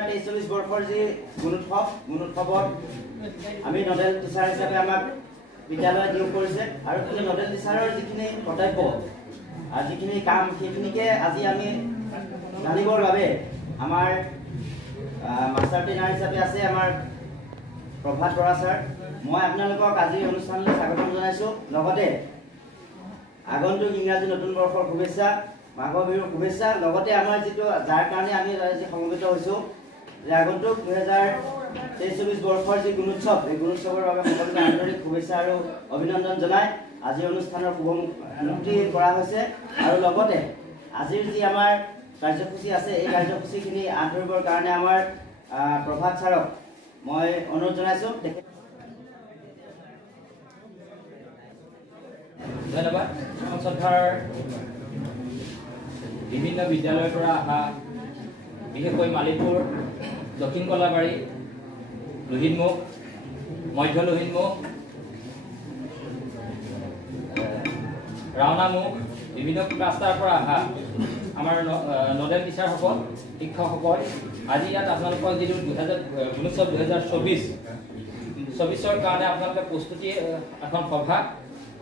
23 বৰ্ষৰ যি গুণোৎসৱত আমি নডেল টিচাৰ হিচাপে আমাক বিদ্যালয়ত নিয়োগ কৰিছে আৰু এই নডেল টিচাৰৰ যিখিনি কৰ্তব্য আৰু যিখিনি কাম সেইখিনিকে আজি আমি জানিবৰ বাবে আমাৰ মাষ্টাৰ ট্ৰেইনাৰ হিচাপে আছে আমাৰ প্ৰভাত বৰা ছাৰ। মই আপোনালোকক আজি অনুষ্ঠানলৈ স্বাগতম জনাইছোঁ। লগতে আগন্তুক ইংৰাজী নতুন বৰ্ষৰ শুভেচ্ছা, মাঘৰ বিহুৰ শুভেচ্ছা। লগতে আমাৰ যিটো যাৰ কাৰণে আমি আজি সমবেত হৈছোঁ যে আগন্তুক 2023-24 বৰ্ষৰ যি গুণোৎসৱ, এই গুণোৎসৱৰ বাবে সকলোকে আন্তৰিক শুভেচ্ছা আৰু অভিনন্দন জনাই আজি অনুষ্ঠানৰ শুভমুক্তি কৰা হৈছে। আৰু লগতে আজিৰ যি আমাৰ কাৰ্যসূচী আছে এই কাৰ্যসূচীখিনি আগবঢ়াবৰ কাৰণে আমাৰ প্ৰভাত ছাৰক মই অনুৰোধ জনাইছোঁ। ধন্যবাদ। শ্ৰদ্ধাৰ বিভিন্ন বিদ্যালয়ৰ পৰা অহা বিশেষকৈ মালিকপুৰ, দক্ষিণ কলাবাৰী, লোহিতমুখ, মধ্য লোহিতমুখ, ৰাওনামুখ, বিভিন্ন ক্লাষ্টাৰৰ পৰা অহা আমাৰ নডেল টিচাৰসকল, শিক্ষকসকল, আজি ইয়াত আপোনালোকৰ যিটো গুণোৎসৱ 2024-24ৰ কাৰণে আপোনালোকে প্ৰস্তুতি এখন সভা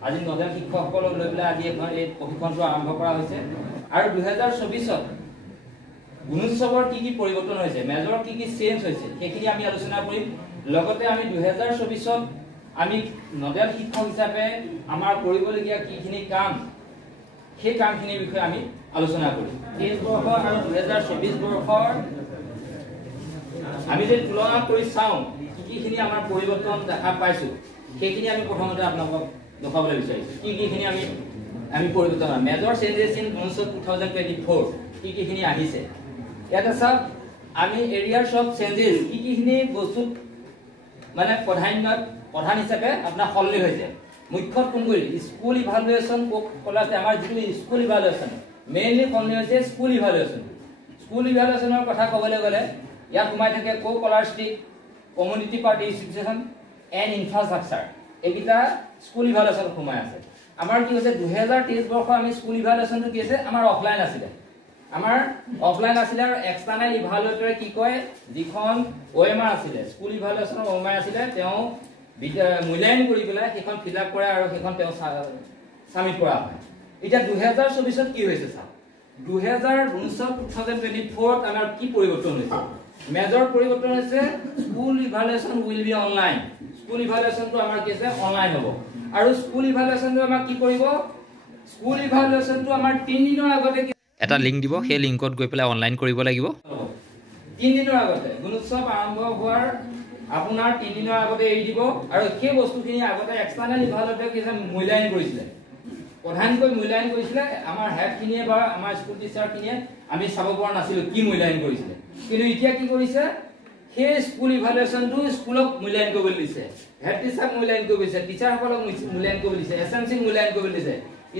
আজি নডেল শিক্ষকসকলক লৈ পেলাই আজি এই প্ৰশিক্ষণটো আৰম্ভ কৰা হৈছে। আৰু 2024ত গুণোৎসৱৰ কি পৰিৱৰ্তন হৈছে, মেজৰ কি চেঞ্জ হৈছে সেইখিনি আমি আলোচনা কৰিম। লগতে আমি 2024ত আমি নডেল শিক্ষক হিচাপে আমাৰ কৰিবলগীয়া কিখিনি কাম সেই কামখিনিৰ বিষয়ে আমি আলোচনা কৰিম। 23 বৰ্ষ আৰু 2024 বৰ্ষৰ আমি যদি তুলনা কৰি চাওঁ কিখিনি আমাৰ পৰিৱৰ্তন দেখা পাইছোঁ সেইখিনি আমি প্ৰথমতে আপোনালোকক দেখাবলৈ বিচাৰিছোঁ। কিখিনি আমি পৰিৱৰ্তন মেজৰ চেঞ্জেছ ইন গুণোৎসৱ 2024 কিখিনি আহিছে। ইয়াতে চাওক আমি এৰিয়াৰ চব চেঞ্জেছ কিখিনি বস্তুত মানে প্ৰধান হিচাপে আপোনাৰ সলনি হৈছে। মুখ্যত কোন কৰি স্কুল ইভালুৱেশ্যন ক'লা আমাৰ যিটো স্কুল ইভালুৱেশ্যন মেইনলি সলনি হৈছে স্কুল ইভালুৱেশ্যন। স্কুল ইভালুৱেশ্যনৰ কথা ক'বলৈ গ'লে ইয়াত সোমাই থাকে scholarship, community participation and infrastructure, এইকেইটা স্কুল ইভালুৱেশ্যন সোমাই আছে। আমাৰ কি হৈছে 2023 বৰ্ষ আমি স্কুল ইভালুৱেশ্যনটো কি আছে আমাৰ অফলাইন আছিলে। আমাৰ অফলাইন আছিলে আৰু এক্সটাৰ্নেল ইভালুৱেটৰে কি কয় যিখন OMR আছিলে, স্কুল ইভালুৱেশ্যনৰ OMR আছিলে, তেওঁ মূল্যায়ন কৰি পেলাই সেইখন ফিল আপ কৰে আৰু সেইখন তেওঁ ছাবমিট কৰা হয়। এতিয়া 2024ত কি হৈছে চাওক, 2024ত আমাৰ কি পৰিৱৰ্তন হৈছে। মেজৰ পৰিৱৰ্তন হৈছে school evaluation will be online. School ইভালুৱেশ্যনটো আমাৰ কি আছে অনলাইন হ'ব। আৰু স্কুল ইভালুৱেশ্যনটো আমাক কি কৰিব, স্কুল ইভালুৱেশ্যনটো আমাৰ 3 দিনৰ আগতে এটা লিংক দিব, সেই লিংকত গৈ পেলাই অনলাইন কৰিব লাগিব। 3 দিনৰ আগতে গুণোৎসৱ আৰম্ভ হোৱাৰ আপোনাৰ 3 দিনৰ আগতে এৰি দিব। আৰু সেই বস্তুখিনি আগতে এক্সটাৰ্নেল ইভালুৱেটৰে কি মূল্যায়ন কৰিছিলে, প্ৰধানকৈ মূল্যায়ন কৰিছিলে। আমাৰ হেডখিনিয়ে বা আমাৰ স্কুল টিচাৰখিনিয়ে আমি চাব পৰা নাছিলোঁ কি মূল্যায়ন কৰিছিলে। কিন্তু এতিয়া কি কৰিছে, সেই স্কুল ইভালুৱেশ্যনটো স্কুলক মূল্যায়ন কৰিবলৈ দিছে, হেড টিচাৰক মূল্যায়ন কৰিব দিছে, টিচাৰসকলক মূল্যায়ন কৰিব দিছে, SMCক মূল্যায়ন কৰিব দিছে।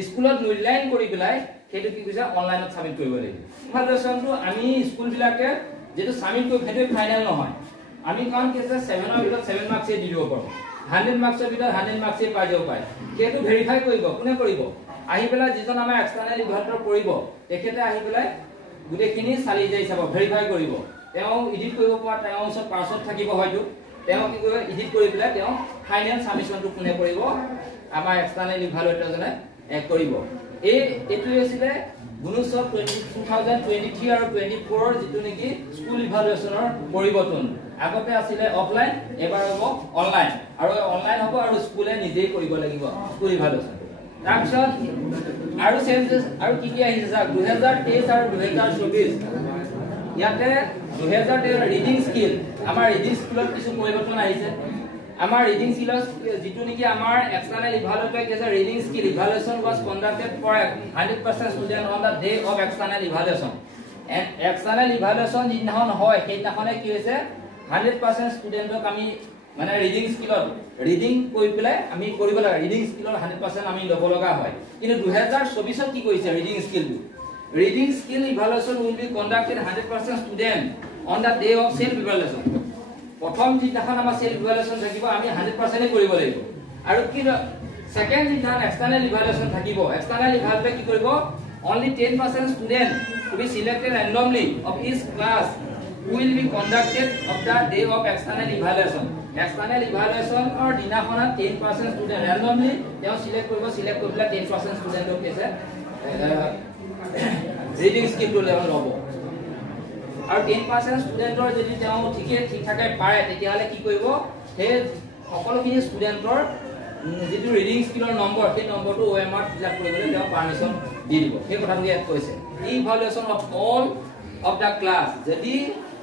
স্কুলত মূল্যায়ন কৰি পেলাই সেইটো কি কৈছে অনলাইনত ছাবমিট কৰিব লাগিব। ইভালুৱেশ্যনটো আমি স্কুলবিলাকে যিটো ছাবমিট কৰিব সেইটো ফাইনেল নহয়। আমি কাৰণ কি আছে 7ৰ ভিতৰত 7 মাৰ্কছেই দি দিব পাৰোঁ, 100 মাৰ্কছৰ ভিতৰত 100 মাৰ্কছেই পাই যাব পাৰে। সেইটো ভেৰিফাই কৰিব কোনে কৰিব, আহি পেলাই যিজন আমাৰ এক্সটাৰ্নেল ইভালুৱেটৰ কৰিব তেখেতে আহি পেলাই গোটেইখিনি চালি জাৰি চাব, ভেৰিফাই কৰিব। তেওঁ এডিট কৰিব পৰা তেওঁৰ ওচৰত পাৰ্চত থাকিব, হয়তো তেওঁ কি কৰিব এডিট কৰি পেলাই তেওঁ ফাইনেল ছাবমিশ্যনটো কোনে কৰিব, আমাৰ এক্সটাৰ্নেল ইভালুৱেটৰজনে কৰিব। এইটো হৈছিলে গুণোৎসৱ 2023 আৰু 24ৰ যিটো নেকি স্কুল ইভালুৱেশ্যনৰ পৰিৱৰ্তন। আগতে আছিলে অফলাইন, এবাৰ হ'ব অনলাইন। আৰু অনলাইন হ'ব আৰু স্কুলে নিজেই কৰিব লাগিব স্কুল ইভালুৱেশ্যন। তাৰপিছত আৰু চেঞ্জেছ আৰু কি আহিছে চাওক 2023 আৰু 2024। ইয়াতে 2023 ৰিডিং স্কিল, আমাৰ ৰিডিং স্কিলত কিছু পৰিৱৰ্তন আহিছে। আমাৰ ৰিডিং স্কিলৰ যিটো নেকি আমাৰ এক্সটাৰ্নেল ইভালুৱেটৰে কৈছে reading skill evaluation was conducted for 100% student on the day of external evaluation. External evaluation যিদিনাখন হয় সেইদিনাখনে কি হৈছে 100% ষ্টুডেণ্টক আমি মানে ৰিডিং স্কিলত ৰিডিং কৰি পেলাই আমি কৰিব লাগে, ৰিডিং স্কিলত 100% আমি ল'ব লগা হয়। কিন্তু 2024ত কি কৰিছে ৰিডিং স্কিলটো, reading skill evaluation will be conducted 100% student on the day of self evaluation. প্ৰথম যিদিনাখন আমাৰ সেল্ফ ইভালুৱেশ্যন থাকিব আমি 100%এই কৰিব লাগিব। আৰু কি ছেকেণ্ড যিদিনাখন এক্সটাৰ্নেল ইভালুৱেশ্যন থাকিব, এক্সটাৰ্নেল ইভালুৱেটৰে কি কৰিব, only 10% student to be selected randomly of each class will be conducted of the day of external evaluation. External evaluation or দিনাখনত 10% student randomly তেওঁ select কৰিব 10% student ক কেছে reading skill to level হ'ব আৰু 10% ষ্টুডেন্টৰ যদি তেওঁ ঠিক থাকে পাৰে তেতিয়াহলে কি কৰিব হে সকলোখিনি ষ্টুডেন্টৰ যেটো ৰিডিং স্কিলৰ নম্বৰ সেই নম্বৰটো OMR ফিল আপ কৰিবলৈ তেওঁ পাৰমিশন দি দিব সেই কথাটো ইয়াত কৈছে evaluation of all of the class যদি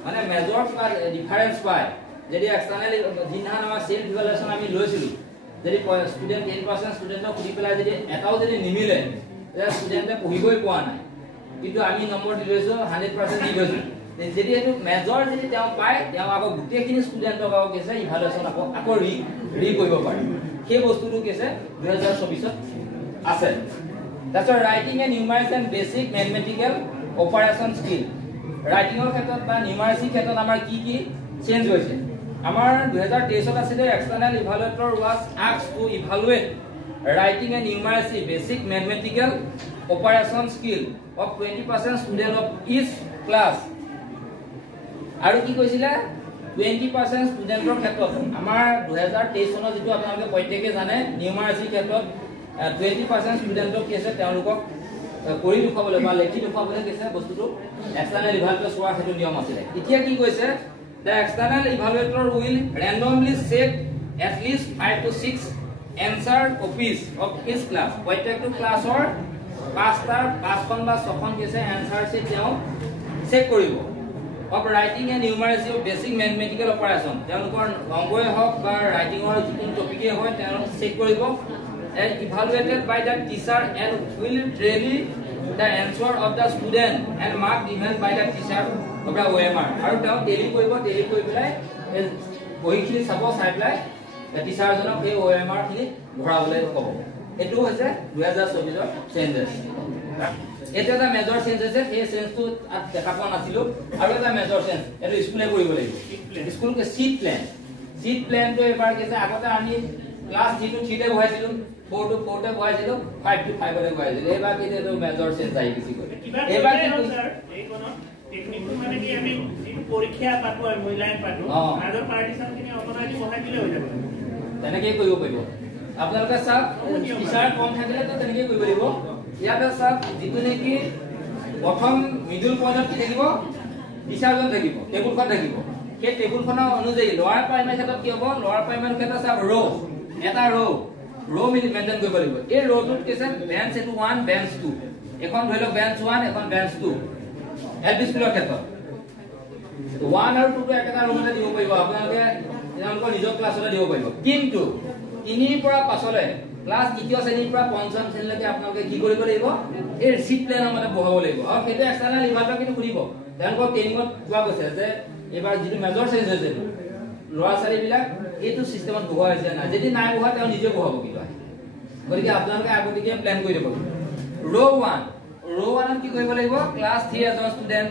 মানে মেজৰ বা ডিফাৰেন্স পায় যদি এক্সটাৰ্নালি দিনহান আমাৰ সেলফ ইভালুৱেচন আমি লৈছিলো যদি ষ্টুডেন্ট 10% ষ্টুডেন্টক খুলি পেলাই যদি এটাও যদি নিমিলে তেতিয়া ষ্টুডেন্টে পঢ়িবই পোৱা নাই কিন্তু আমি নম্বৰ দি লৈছো 100% দি লৈছো যদি এটো মেজৰ যদি তেওঁ পায় তেওঁ আকৌ গুটেখিনি ষ্টুডেন্টক আকৌ কেছে ইভালুৱেচন আকৌ ৰি কৰিব পাৰে সেই বস্তুটো কেছে 2024 ত আছে that's why writing and numeracy and basic mathematical operation skill writing ৰ ক্ষেত্ৰত বা numeracy ক্ষেত্ৰত আমাৰ কি চেঞ্জ হৈছে আমাৰ 2023 ত আছিল external evaluator was asked to evaluate writing and numeracy basic mathematical operation skill of 20% student of each class আৰু কি কৈছিল 20% ষ্টুডেন্টৰ ক্ষেত্ৰত আমাৰ 2023 চনৰ যেটো আপোনালোকে প্ৰত্যেককে জানে নিউমাৰাসি ক্ষেত্ৰত 20% ষ্টুডেন্টক কেছে তেওঁলোকক কৰি দেখুৱাবলৈ বা লেখি দেখুৱাবলৈ কেছে বস্তুটো এক্সটাৰ্নাল ইভালুৱেটৰ চোৱা হেতু নিয়ম আছিল এতিয়া কি কৈছে the external evaluator will randomly select at least 5 to 6 answer copies of each class প্ৰত্যেকটো ক্লাছৰ 5খন বা 6খন কেছে answer সে তেওঁ চেক কৰিব of writing and numeracy of basic mathematical operation তেওঁলোকৰ অংকই হওক বা ৰাইটিংৰ যিকোনো টপিকে হয় তেওঁ চেক কৰিব and evaluated by the teacher and will tally the answer of the student and mark given by the teacher of the OMR আৰু তেওঁ টেলি কৰিব পেলাই বহিখিনি চাব চাই পেলাই টিচাৰ জনক এই OMR খিনি ভৰাবলৈ ক'ব এটো হৈছে 2024 ৰ চেঞ্জেছ এটা এটা মেজৰ চেঞ্জ হৈছে এই চেঞ্জটো দেখা পোৱা নাছিলো আৰু এটা মেজৰ চেঞ্জ এটো স্কুলে কৰিব লাগিব স্কুলকে সিট প্ল্যানটো এবাৰ কেছে আগতে আমি ক্লাস 3 to 3 তে বহাইছিলো 4 to 4 তে বহাইছিলো 5 to 5 তে বহাইছিলো এবাৰ কি এটো মেজৰ চেঞ্জ আহি গিছি কৰে এবাৰ কি স্যাৰ এই কোন টেকনিকটো মানে কি আমি পৰীক্ষা পাতো আৰু মূল্যায়ন পাতো আগৰ পাৰ্টিশন কিনে অপনাদি বহাই দিলে হৈ যাব তেনেকৈ কৰিব পাৰিব আপোনালোকে সব টিচাৰ কম থাকিলে তো তেনেকৈ কৰিব লাগিব ইয়াতে সব যেটো নেকি প্ৰথম মিডল পইণ্টত কি থাকিব টিচাৰজন থাকিব টেবুলখন থাকিব সেই টেবুলখনৰ অনুযায়ী লোৱাৰ প্ৰাইমাৰী ক্ষেত্ৰত কি হ'ব লোৱাৰ প্ৰাইমাৰী ক্ষেত্ৰত সব ৰ এটা ৰ মেইনটেইন কৰিব লাগিব এই ৰটোত কেছে বেঞ্চ এটো 1 বেঞ্চ 2 এখন ধৰি লওক বেঞ্চ 1 এখন বেঞ্চ 2 এলপি স্কুলৰ ক্ষেত্ৰত 1 আৰু 2 টো একেটা ৰুমতে দিব পাৰিব আপোনালোকে তেওঁলোকৰ নিজৰ ক্লাছতে দিব পাৰিব কিন্তু 3 পৰা পাছলৈ ক্লাছ দ্বিতীয় শ্ৰেণীৰ পৰা পঞ্চম শ্ৰেণীলৈকে আপোনালোকে কি কৰিব লাগিব এই ৰিসিট প্লেনৰ মতে বহাব লাগিব আৰু সেইটো এক্সটাৰ্নাল ইভালুৱেটৰ কিন্তু কৰিব তেওঁলোকৰ ট্ৰেইনিঙত কোৱা গৈছে যে এবাৰ যেটো মেজৰ চেঞ্জ হৈছে লোৱাৰ চাৰি বিলাক এইটো সিস্টেমত বহা হৈছে না যদি নাই বহা তেওঁ নিজে বহাব কিবা গতিকে আপোনালোকে আগতীয়াকৈ প্ল্যান কৰি দিব ৰ 1 কি কৰিব লাগিব ক্লাছ 3 এজন ষ্টুডেন্ট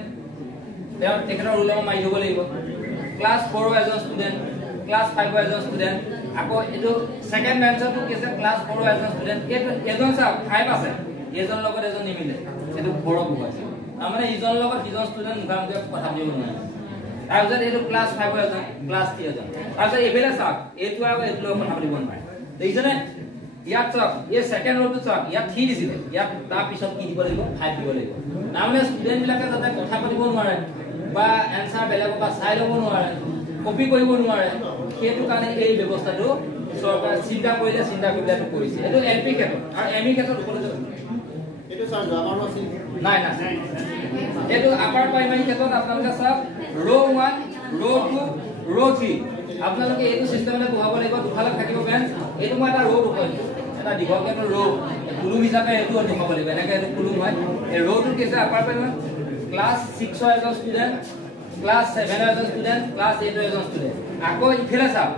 তেওঁ তেখেতৰ ৰোল নম্বৰ মাৰি দিব লাগিব ক্লাছ 4 এজন ষ্টুডেন্ট ক্লাছ 5 এজন ষ্টুডেন্ট আকৌ এটো সেকেন্ড বেঞ্চটো কেছে ক্লাছ 4 এজন ষ্টুডেন্ট এজন সব 5 আছে এজন লগত এজন নিমিলে এটো বড় বুঝাইছে মানে ইজন লগত ইজন ষ্টুডেন্ট মুখামুখি কথা দিব নোৱাৰে তাৰপিছত এটো ক্লাছ 5 এজন ক্লাছ 3 এজন তাৰপিছত এবেলে সব এটো আৰু এটো লগত কথা দিব নোৱাৰে দেখিছনে ইয়াত সব এই সেকেন্ড ৰটো সব ইয়াত 3 দিছিলে ইয়াত তাৰ পিছত কি দিব লাগিব 5 দিব লাগিব নামে ষ্টুডেন্ট বিলাকে যাতে কথা পাতিব নোৱাৰে বা এনসাৰ বেলেগৰ পৰা চাই ল'ব নোৱাৰে কপি কৰিব নোৱাৰে সেইটো কাৰণে এই ব্যৱস্থাটো সৰকাৰ চিন্তা কৰিলে তো কৰিছে এটো এলপি ক্ষেত্ৰত আৰু এমই ক্ষেত্ৰত উপলব্ধ এটো স্যাৰ জামাৰ আছিল নাই এটো আপাৰ প্ৰাইমাৰী ক্ষেত্ৰত আপোনালোকে সব ৰ 1 ৰ 2 ৰ 3 আপোনালোকে এইটো সিস্টেমতে বহাব লাগিব দুফালে থাকিব বেঞ্চ এইটো মই এটা ৰ দেখুৱাইছো এটা দীঘলকৈ ৰ কুলুম হিচাপে এইটো দেখাব লাগিব এনেকৈ এইটো কুলুম হয় এই ৰটো কেছে আপাৰ প্ৰাইমাৰী ক্লাছ 6 ৰ এজন ষ্টুডেন্ট ক্লাছ 7 ৰ এজন ষ্টুডেন্ট ক্লাছ 8 ৰ এজন ষ্টুডেন্ট আকৌ ইফালে চাওক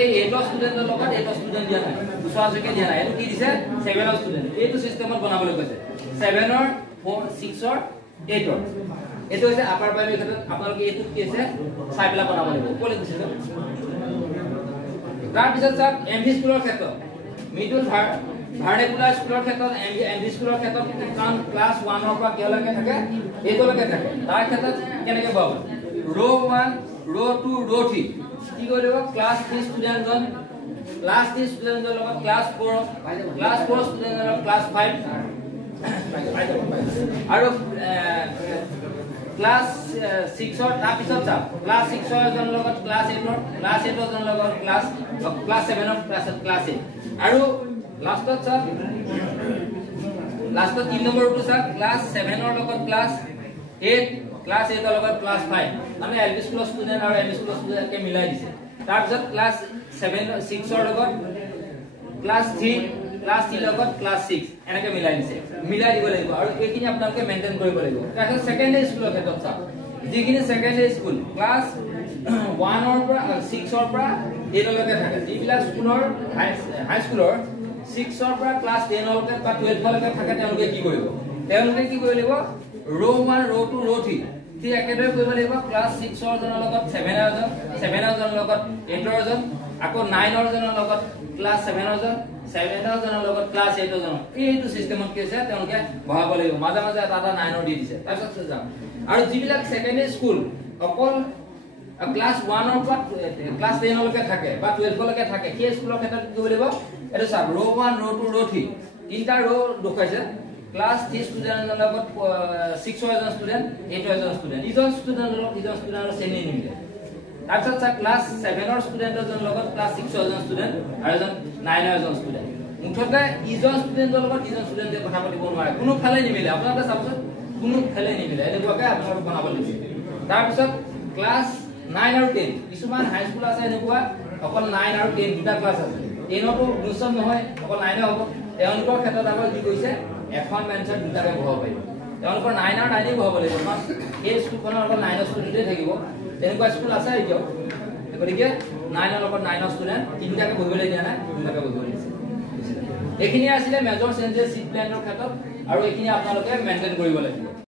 এই 8 ৰ ষ্টুডেন্টৰ লগত 8 ৰ ষ্টুডেন্ট দিয়া নাই দুসৰাজকে দিয়া নাই এটো কি দিছে 7 ৰ ষ্টুডেন্ট এইটো সিস্টেমত বনাবলৈ কৈছে 7 ৰ 4 6 ৰ 8 ৰ এটো হৈছে আপাৰ প্ৰাইমাৰী ক্ষেত্ৰত আপোনালোকে এইটো কি আছে চাই পেলা বনাব লাগিব ক'লে দিছে তাৰ পিছত সব এমভি স্কুলৰ ক্ষেত্ৰত মিডল ভাৰ্টিকুলাৰ স্কুলৰ ক্ষেত্ৰত এমভি স্কুলৰ ক্ষেত্ৰত কাৰণ ক্লাছ 1 ৰ পৰা কেলৈকে থাকে 8 লৈকে থাকে তাৰ ক্ষেত্ৰত কেনেকৈ পাব ৰ 1 ৰ 2 ৰ 3 কি কৰিব ক্লাছ 3 ষ্টুডেণ্টজন ক্লাছ 3 ষ্টুডেণ্টৰ লগত ক্লাছ 4 ষ্টুডেণ্টৰ লগত ক্লাছ 5 আৰু ক্লাছ 6 ৰ তাৰ পিছত চাওক ক্লাছ 6 ৰ জন লগত ক্লাছ 8 ৰ জন লগত ক্লাছ 7 ৰ ক্লাছ 8 আৰু লাষ্টত চাওক লাষ্টত 3 নম্বৰটো চাওক ক্লাছ 7 ৰ লগত ক্লাছ 8 ক্লাছ 8 ৰ লগত ক্লাছ 5 আমি এলপি স্কুলৰ ষ্টুডেণ্ট আৰু এমই স্কুলৰ ষ্টুডেণ্টকে মিলাই দিছে তাৰ পিছত ক্লাছ 6 ৰ লগত ক্লাছ 3 লগত ক্লাছ 6 এনেকৈ মিলাই দিছে মিলাই দিব লাগিব আৰু এইখিনি আপোনালোকে মেইনটেইন কৰিব লাগিব তাৰপিছত সেকেন্ডাৰী স্কুলৰ ক্ষেত্ৰত চাওক যিখিনি সেকেন্ডাৰী স্কুল ক্লাছ 1 ৰ পৰা 6 ৰ পৰা 8 লৈকে থাকে যিবিলাক স্কুলৰ হাই স্কুলৰ 6 ৰ পৰা ক্লাছ 10 লৈকে বা 12 লৈকে থাকে তেওঁলোকে কি কৰিব লাগিব ৰ 1 ৰ 2 ৰ 3 ঠিক একেদৰে কৰিব লাগিব ক্লাছ 6 ৰ জনৰ লগত 7 ৰ জনৰ লগত 8 ৰ জন আকৌ 9 ৰ জনৰ লগত ক্লাছ 7 ৰ জন 7 ৰ জনৰ লগত ক্লাছ 8 ৰ জন এইটো সিস্টেমত কি আছে তেওঁলোকে বহাব লাগিব মাজে মাজে এটা 9 ৰ দি দিছে তাৰপিছত যাম আৰু যিবিলাক সেকেন্ডাৰী স্কুল অকল ক্লাছ 1 ৰ পৰা ক্লাছ 10 লৈকে থাকে বা 12 লৈকে থাকে সেই স্কুলৰ ক্ষেত্ৰত কি কৰিব লাগিব এটো চাওক ৰ 1 ৰ 2 ৰ 3 তিনটা ৰ দেখুৱাইছে ক্লাছ 3 ষ্টুডেণ্টৰ লগত 6 ৰ এজন ষ্টুডেণ্ট 8 ৰ এজন ষ্টুডেণ্ট ইজন ষ্টুডেণ্টৰ শ্ৰেণী নিমিলে তাৰপিছত চাওক ক্লাছ 7 ৰ ষ্টুডেণ্টৰ লগত ক্লাছ 6 ৰ এজন ষ্টুডেণ্ট আৰু এজন 9 ৰ এজন ষ্টুডেণ্ট মুঠতে ইজন ষ্টুডেণ্টৰ লগত ইজন ষ্টুডেণ্টে কথা পাতিব নোৱাৰে কোনো ফালে নিমিলে আপোনালোকে চাবচোন কোনো ফালে নিমিলে এনেকুৱাকৈ আপোনালোকে বনাব লাগিব তাৰপিছত ক্লাছ 9 আৰু 10 কিছুমান হাই স্কুল আছে এনেকুৱা অকল 9 আৰু 10 দুটা ক্লাছ আছে 10তো গুৰুত্ব নহয় অকল 9 হ'ব তেওঁলোকৰ ক্ষেত্ৰত আকৌ কি কৈছে এখন বেঞ্চত দুটাকে বহাব পাৰিব তেওঁলোকৰ 9 আৰু 9 বহাব লাগিব কাৰণ এই স্কুলখনৰ অকল 9 ষ্টুডেণ্টে থাকিব তেনেকুৱা স্কুল আছে এতিয়াও গতিকে 9 ৰ লগত 9 ষ্টুডেণ্ট তিনিটাকে বহিবলৈ দিয়া নাই দুটাকে বহিবলৈ দিছে এইখিনি আছিলে মেজৰ চেঞ্জেছ চিট প্লেনৰ ক্ষেত্ৰত আৰু এইখিনি আপোনালোকে মেইনটেইন কৰিব লাগিব